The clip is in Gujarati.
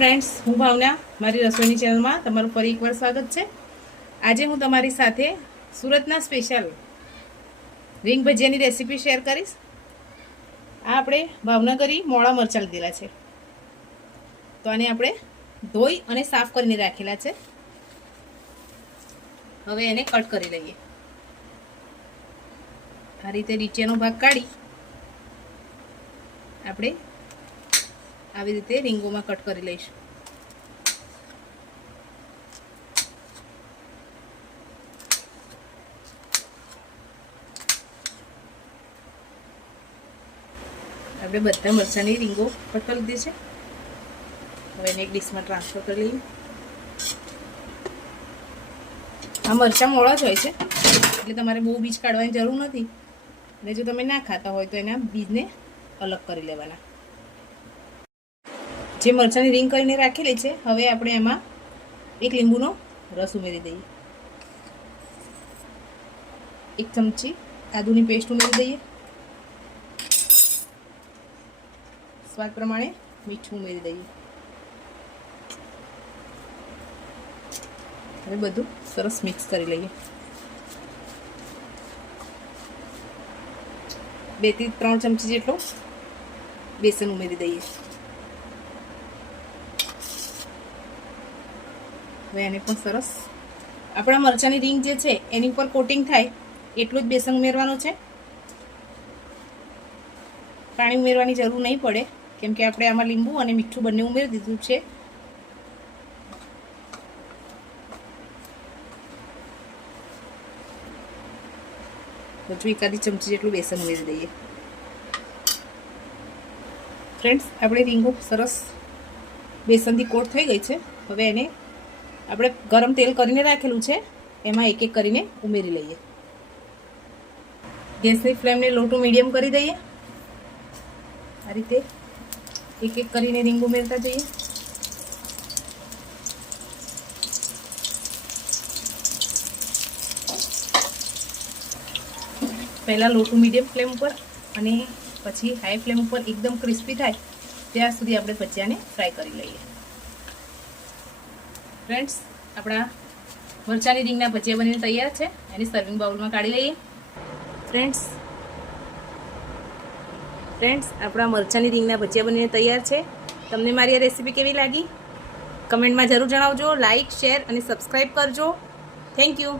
ફ્રેન્ડ્સ હું ભાવના, મારી રસોઈની ચેનલમાં તમારું ફરી એકવાર સ્વાગત છે. આજે હું તમારી સાથે સુરતના સ્પેશિયલ રીંગ ભજીયાની રેસીપી શેર કરીશ. આ આપણે ભાવનગરી મોળા મરચાં લીધેલા છે. તો આને આપણે ધોઈ અને સાફ કરીને રાખેલા છે. હવે એને કટ કરી લઈએ. આ રીતે નીચેનો ભાગ કાઢી આપણે આવી રીતે રીંગોમાં કટ કરી લઈશું. આપણે બધા મરચાંની રીંગો કટ કરી દીધી છે. હવે એને એક ડીશમાં ટ્રાન્સફર કરી લઈએ. આ મરચાં મોળા જ હોય છે. એટલે તમારે બહુ બીજ કાઢવાની જરૂર નથી. અને જો તમે ના ખાતા હોય તો એના બીજને અલગ કરી લેવાના. જે મરચાંની રિંગ કરીને રાખેલી છે, હવે આપણે એમાં એક લીંબુનો રસ ઉમેરી દઈએ. એક ચમચી આદુની પેસ્ટ ઉમેરી દઈએ. સ્વાદ પ્રમાણે મીઠું ઉમેરી દઈએ. હવે બધું સરસ મિક્સ કરી લઈએ. બેથી ત્રણ ચમચી જેટલો બેસન ઉમેરી દઈએ. હવે એને પણ સરસ. આપણા મરચાંની રીંગ જે છે, એની ઉપર કોટિંગ થાય, એટલું જ બેસન ઉમેરવાનું છે. પાણી ઉમેરવાની જરૂર નહીં પડે, કેમ કે આપણે આમાં લીંબુ અને મીઠું બંને ઉમેરી દીધું છે. બધું એકાદી ચમચી જેટલું બેસન ઉમેરી દઈએ. ફ્રેન્ડ્સ આપણે રીંગો સરસ બેસનથી કોટ થઈ ગઈ છે. હવે એને આપણે ગરમ તેલ કરીને રાખેલું છે, એમાં એક એક કરીને ઉમેરી લઈએ. ગેસની ફ્લેમને લો મીડિયમ કરી દઈએ. આ રીતે એક એક કરીને રીંગ ઉમેરતા જઈએ. પહેલાં લો મીડિયમ ફ્લેમ ઉપર અને પછી હાઈ ફ્લેમ ઉપર એકદમ ક્રિસ્પી થાય, ત્યાં સુધી આપણે ભજીયાને ફ્રાય કરી લઈએ. ફ્રેન્ડ્સ આપણા મરચાંની રીંગના ભજીયા બનીને તૈયાર છે. એની સર્વિંગ બાઉલમાં કાઢી લઈએ. ફ્રેન્ડ્સ ફ્રેન્ડ્સ આપણા મરચાંની રીંગના ભજીયા બનીને તૈયાર છે. તમને મારી આ રેસીપી કેવી લાગી? કમેન્ટમાં જરૂર જણાવજો. લાઇક શેર અને સબસ્ક્રાઈબ કરજો. Thank you